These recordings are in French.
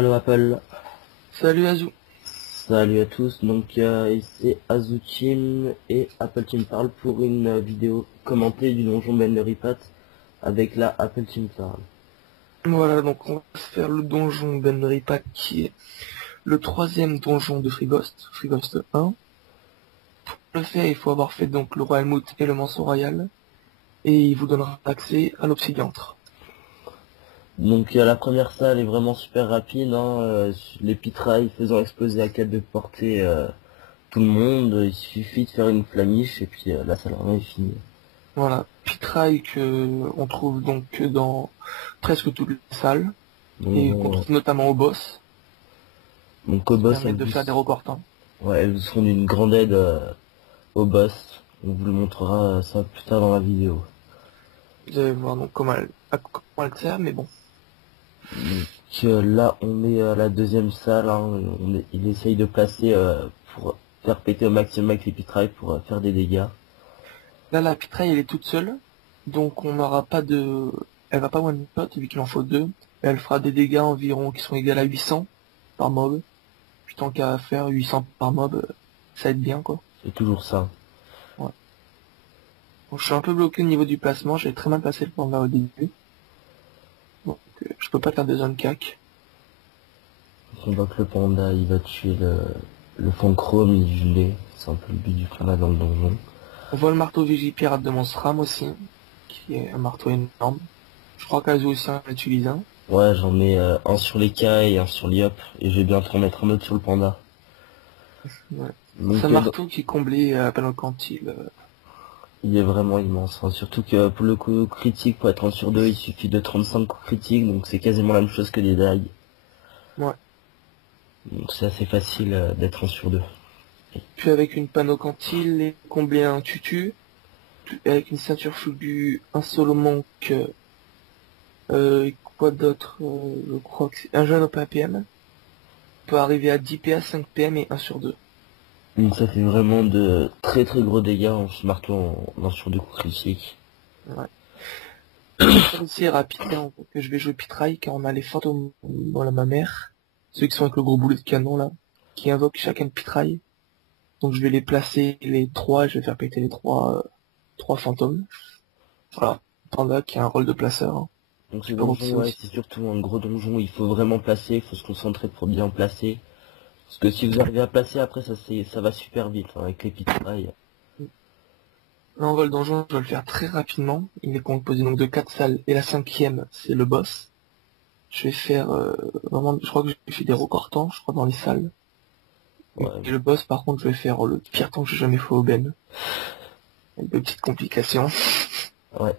Allô Apple, Salut Azou. salut à tous, donc c'est Azu Team et Apple Team parle pour une vidéo commentée du donjon Ben de Ripat avec la Apple Team parle. Voilà, donc on va se faire le donjon Benry Pack qui est le troisième donjon de Freeghost 1. Pour le faire, il faut avoir fait donc le Royal Moot et le Manceau Royal, et il vous donnera accès à l'Obsidiantre. Donc la première salle est vraiment super rapide, hein, les pitrailles faisant exploser à 4 de portée tout le monde, il suffit de faire une flamiche et puis la salle vraiment est finie. Voilà, Pitraille que on trouve donc que dans presque toutes les salles, et qu'on Donc, trouve notamment au boss, donc au qui boss, permet de faire des records temps. ouais, elles vous seront d'une grande aide au boss, on vous le montrera ça plus tard dans la vidéo. Vous allez voir donc comment elle sert, mais bon. Donc là, on est à la deuxième salle, hein, il essaye de placer pour faire péter au maximum avec les pitrailles pour faire des dégâts. Là, la Pitraille, elle est toute seule, donc on n'aura pas de... Elle va pas one shot, vu qu'il en faut deux. Elle fera des dégâts environ qui sont égaux à 800 par mob. Puis tant qu'à faire 800 par mob, ça aide bien, quoi. C'est toujours ça. Ouais. Donc je suis un peu bloqué au niveau du placement, j'ai très mal placé le panda au début. Donc je peux pas faire de zone cac. On voit que le panda, il va tuer le fond chrome, il gelé. C'est un peu le but du panda dans le donjon. On voit le marteau Vigipirate de Monstram aussi, qui est un marteau énorme. Je crois qu'Azu aussi en utilise un. Ouais, j'en ai un sur les cailles et un sur l'iop, et je vais bientôt en mettre un autre sur le panda. Ouais. C'est un Donc marteau qui est comblé à panneau quantile. il est vraiment immense, hein. Surtout que pour le coup critique, pour être 1 sur 2, il suffit de 35 coups critiques, donc c'est quasiment la même chose que des dagues. Ouais. Donc c'est assez facile d'être 1 sur 2. Puis avec une panneau quantile et combler un tutu, avec une ceinture fulgure, un solo monk, et quoi d'autre, je crois que c'est un jeune OP APM, peut arriver à 10 PA, 5 PM et 1 sur 2. Donc ça fait vraiment de très très gros dégâts en se marteau en 1 sur 2 coups critiques. Ouais. La salle aussi est rapide, hein, donc je vais jouer Pitraille car on a les fantômes dans la mamère, ceux qui sont avec le gros boulet de canon là, qui invoquent chacun de Pitraille. Donc je vais les placer les trois, je vais faire péter les trois fantômes. Voilà. Panda qui a un rôle de placeur, hein. Donc ce Je peux donjon, rôtisser ouais, aussi. c'est surtout un gros donjon, il faut vraiment placer, il faut se concentrer pour bien placer. Parce que si vous arrivez à placer, après ça va super vite, hein, avec les pitrailles. L'envol donjon, je vais le faire très rapidement. Il est composé donc de 4 salles et la cinquième, c'est le boss. Je vais faire vraiment, je crois que j'ai fait des records temps, je crois, dans les salles. Ouais, Et le boss, par contre, je vais faire le pire temps que j'ai jamais fait au Ben. Avec de petites complications. ouais.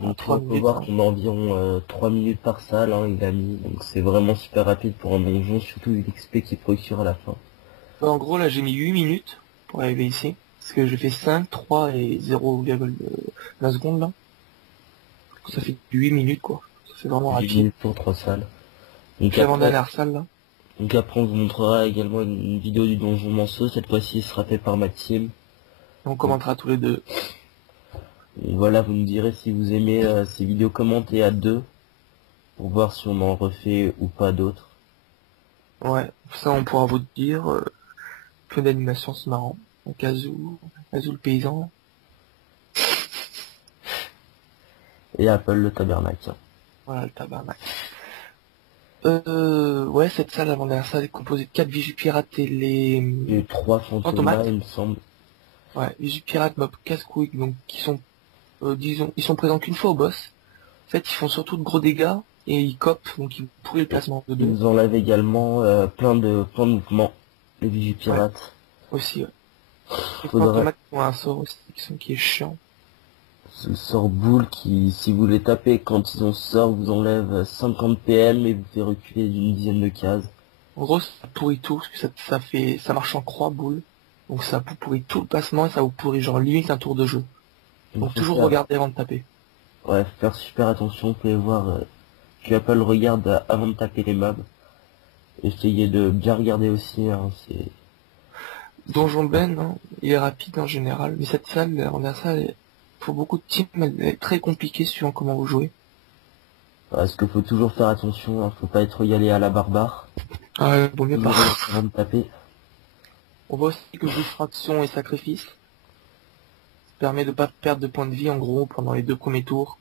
En Donc là, 3 on peut minutes, voir hein. qu'on a environ 3 minutes par salle, hein, il a mis. Donc c'est vraiment super rapide pour un donjon, surtout l'XP qu'il procure à la fin. En gros, là, j'ai mis 8 minutes pour arriver ici. Parce que j'ai fait 5, 3 et 0,1 seconde, là. Ça fait 8 minutes, quoi. Ça fait vraiment 8 rapide. minutes pour 3 salles. Donc Puis après, l'avant-dernière salle, là. Donc après on vous montrera également une vidéo du donjon Manceau, cette fois-ci sera fait par ma team. On Donc, commentera tous les deux. et voilà, vous me direz si vous aimez ces vidéos commentées à deux, pour voir si on en refait ou pas d'autres. Ouais. Ça, on pourra vous dire. Peu d'animation, c'est marrant. Donc Azou le paysan, là. Et Apple le tabernacle. Voilà le tabarnak. Ouais, cette salle avant-dernière salle est composée de 4 Vigipirates et les Et 3 fantomas, Fantomates. il me semble. Ouais, Vigipirates, Mob, Casse-Couille, donc qui sont, disons, ils sont présents qu'une fois au boss. En fait, ils font surtout de gros dégâts et ils copent, donc ils pourrissent le Et placement de ils deux. nous enlèvent également plein de mouvements, les Ouais, vigipirates. aussi, ouais. Les Faudrait Fantomates ont un sort aussi qui est chiant. le sort boule qui, si vous les tapez quand ils ont ce sort, vous enlève 50 PM et vous fait reculer d'une dizaine de cases. En gros, ça pourrit tout, parce que ça marche en croix boule. Donc ça vous pourrit tout le placement et ça vous pourrit genre limite un tour de jeu. Il Donc faut toujours faire, regarder avant de taper. ouais, faire super attention, vous pouvez voir que Apple regarde avant de taper les mobs. Essayez de bien regarder aussi, hein, c'est Donjon Ben, hein, il est rapide en général, mais cette salle, on a ça, il faut beaucoup de team, elle est très compliquée suivant comment vous jouez. Parce qu'il faut toujours faire attention, hein, faut pas être y aller à la barbare. Ah, vaut mieux pas. Toujours avant de taper. On voit aussi que jouer fraction et sacrifice permet de pas perdre de points de vie en gros pendant les 2 premiers tours.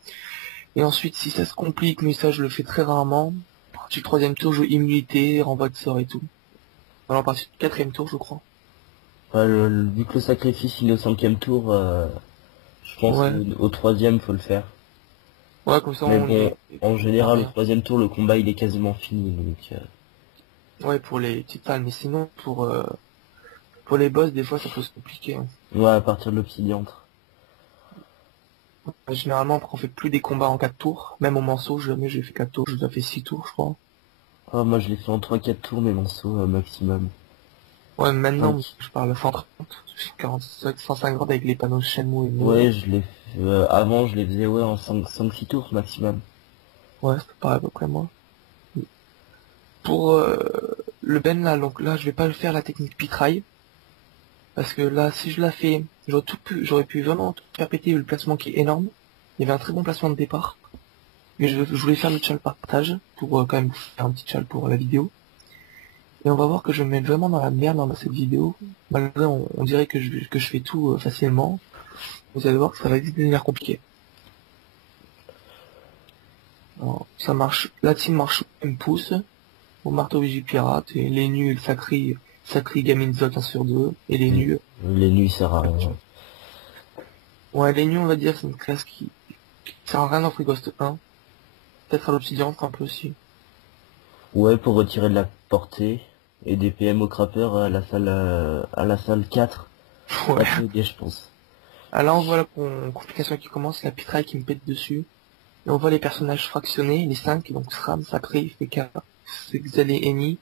Et ensuite, si ça se complique, mais ça je le fais très rarement, à partir du 3e tour, je joue immunité, renvoi de sort et tout. Alors à partir du 4e tour, je crois. Vu que le sacrifice il est au 5e tour, je pense Ouais, qu'au 3e faut le faire. ouais, comme ça Mais on bon, est... en on a général au rien. 3e tour le combat il est quasiment fini. Donc, Ouais, pour les titans, mais sinon, pour les boss, des fois ça peut se compliquer, hein. ouais, à partir de l'obsidiantre. Généralement, après, on fait plus des combats en 4 tours. Même au manceau, jamais j'ai fait 4 tours, j'ai déjà fait 6 tours, je crois. Ah, moi je l'ai fait en 3-4 tours mes morceaux maximum. Ouais, maintenant, 5. je parle à 130, 45, 150 avec les panneaux Shenmue et Nioh. Ouais, avant je les faisais ouais en 5-6 tours maximum. Ouais, c'est pareil à peu près moi. Pour le Ben là, donc là, je vais pas le faire la technique Pitrai. Parce que là, si je la fais, j'aurais pu vraiment tout faire péter le placement qui est énorme. Il y avait un très bon placement de départ. Mais je voulais faire le chal partage pour quand même faire un petit chal pour la vidéo. Et on va voir que je me mets vraiment dans la merde dans cette vidéo. Malgré on dirait que je fais tout facilement. Vous allez voir que ça va vite devenir compliqué. Alors, ça marche, la team marche au même pouce, au marteau Vigipirate, et les nuls, Sacri Gaming Zot 1 sur 2, et les nuls. Les nuits ça sert à rien. Ouais, les nuls, on va dire, c'est une classe qui sert à rien dans Free Ghost 1. Peut-être à l'Obsidian, un peu aussi. Ouais, pour retirer de la portée et des PM au crapper à la salle 4. Ouais. Ça peut aider, je pense. Ah là, on voit la complication qui commence, la pitraille qui me pète dessus. Et on voit les personnages fractionnés, les 5, donc Sram, Sacré, Feka, Xel et Eni,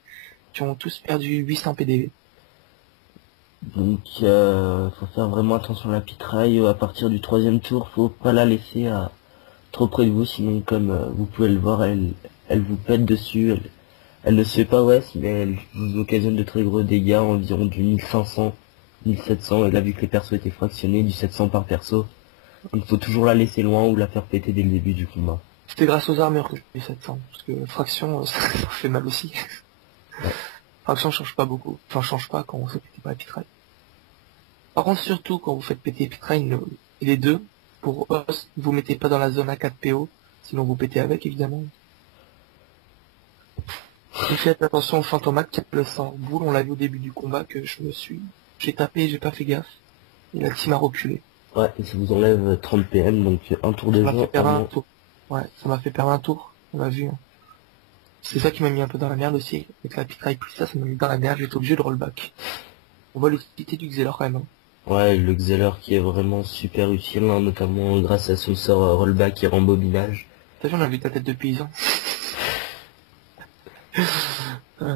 qui ont tous perdu 800 PDV. Donc, faut faire vraiment attention à la pitraille. À partir du 3e tour, faut pas la laisser trop près de vous, sinon comme vous pouvez le voir, elle vous pète dessus. Elle ne se fait pas ouest, mais elle vous occasionne de très gros dégâts, environ du 1500, 1700, et là vu que les persos étaient fractionnés, du 700 par perso. Donc faut toujours la laisser loin ou la faire péter dès le début du combat. C'était grâce aux armures que j'ai eu 700, parce que Fraction, ça fait mal aussi. Ouais. Fraction change pas beaucoup. Enfin, change pas quand on fait péter par la pitraille. Par contre, surtout quand vous faites péter pitraille et les deux, pour os, vous mettez pas dans la zone A4 PO, sinon vous pétez avec, évidemment. Et faites attention au fantomaque qui a le sort boule, on l'a vu au début du combat que j'ai tapé, j'ai pas fait gaffe. Et la team a reculé. Ouais, et ça vous enlève 30 PM, donc un tour Ça de m'a jeu fait en perdre un moins. tour. Ouais, ça m'a fait perdre un tour, on l'a vu, hein. C'est ça qui m'a mis un peu dans la merde aussi. Avec la pitraille plus ça m'a mis dans la merde, j'étais obligé de rollback. On voit l'utilité du Xelor quand même, hein. Ouais, le Xeller qui est vraiment super utile, hein, notamment grâce à son sort rollback et rembobinage. T'as vu, on a vu ta tête de paysan.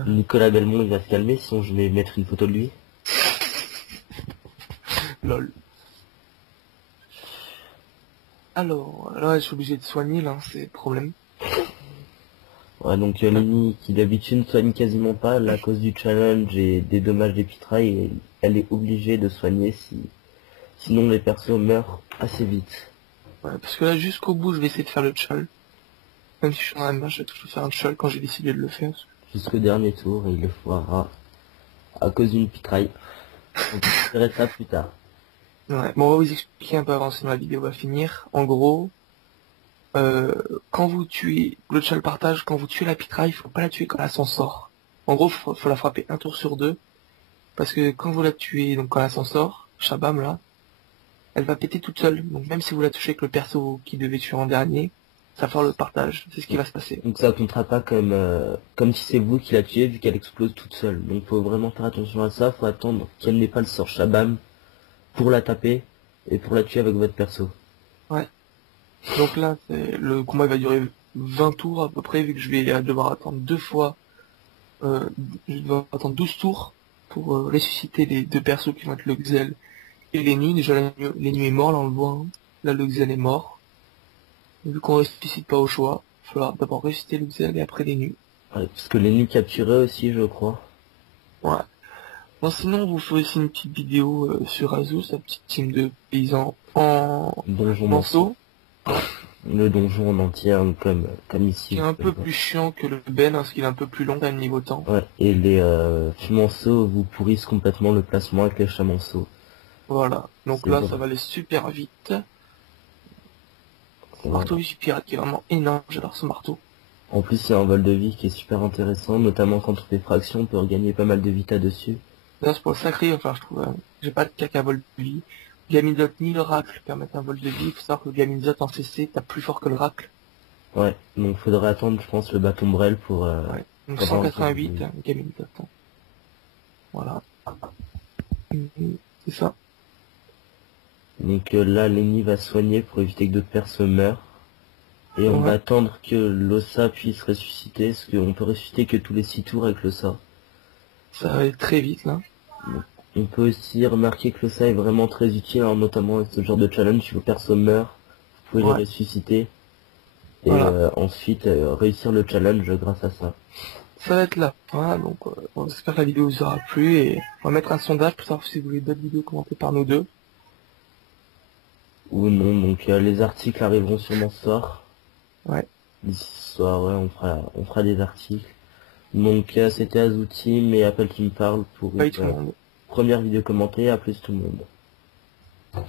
Nicolas Belmont, il va se calmer, sinon je vais mettre une photo de lui. Lol. Alors, là, je suis obligé de soigner, là, c'est le problème. Ouais, donc Lenny, qui d'habitude ne soigne quasiment pas, là, à cause du challenge et des dommages des pitrailles, elle est obligée de soigner sinon les persos meurent assez vite. Ouais, parce que là, jusqu'au bout, je vais essayer de faire le chal. Même si je suis dans la merde, je vais toujours faire un chal quand j'ai décidé de le faire. Jusqu'au dernier tour, et il le fera à cause d'une pitraille. On vous dirait ça plus tard. Ouais, bon, on va vous expliquer un peu avant, sinon la vidéo va finir. En gros, quand vous tuez, le chal partage, quand vous tuez la pitraille, faut pas la tuer quand elle s'en sort. En gros, faut la frapper un tour sur deux. Parce que quand vous la tuez, donc quand elle s'en sort, Shabam là, elle va péter toute seule. Donc même si vous la touchez avec le perso qui devait tuer en dernier, ça va faire le partage. C'est ce qui va se passer. Donc ça comptera pas comme si c'est vous qui la tuez vu qu'elle explose toute seule. Donc faut vraiment faire attention à ça, faut attendre qu'elle n'ait pas le sort Shabam pour la taper et pour la tuer avec votre perso. Ouais. Donc là, le combat il va durer 20 tours à peu près, vu que je vais devoir attendre deux fois, je vais devoir attendre 12 tours pour ressusciter les deux persos qui vont être le Xel et les nuits. Déjà, les nuits est mort, là on le voit, hein. Là le Xel est mort. Vu qu'on ressuscite pas au choix, il va falloir d'abord ressusciter le Xel et après les nuits. Ouais, parce que l'ennemi capturé aussi, je crois. Ouais. Bon, sinon, on vous fait aussi une petite vidéo sur Azus, la petite team de paysans en Donjon manceau. le donjon en entier, hein, comme Qui ici. est Vous un pouvez peu le voir. plus chiant que le Ben, parce qu'il est un peu plus long quand même niveau temps. Ouais, et les fumanceaux vous pourrissent complètement le placement avec les chamanceaux. Voilà. Donc C'est là, vrai, ça va aller super vite. c'est vrai. Marteau du pirate qui est vraiment énorme, j'adore ce marteau. En plus, il y a un vol de vie qui est super intéressant, notamment quand on fait fraction, on peut regagner pas mal de vita dessus. Là, c'est pour le sacré, enfin, je trouve, j'ai pas de caca vol de vie. Gamizot ni le racle permettent un vol de vie. Il faut savoir que le Gamizot en CC, t'as plus fort que le racle. Ouais, donc faudrait attendre, je pense, le bâton Brel Ouais. Donc pour avoir un peu de vie. 188, Gamizot. Voilà. C'est ça. Donc là, Lenny va soigner pour éviter que d'autres personnes meurent. Et on va Ouais. attendre que l'Ossa puisse ressusciter, parce qu'on peut ressusciter que tous les 6 tours avec l'Ossa. Ça va aller très vite, là. On peut aussi remarquer que l'Ossa est vraiment très utile, hein, notamment avec ce genre de challenge, si vos persos meurent, vous pouvez les Ouais. ressusciter. Et Voilà. ensuite réussir le challenge grâce à ça. Ça va être là. Voilà. Donc, bon, j'espère que la vidéo vous aura plu et on va mettre un sondage pour savoir si vous voulez d'autres vidéos commentées par nous deux. Ou non, donc les articles arriveront sûrement ce soir. Ouais. D'ici ce soir, ouais, on fera des articles. Donc c'était Azuti et Apple qui me parle pour une Bye tout le monde. première vidéo commentée. À plus tout le monde.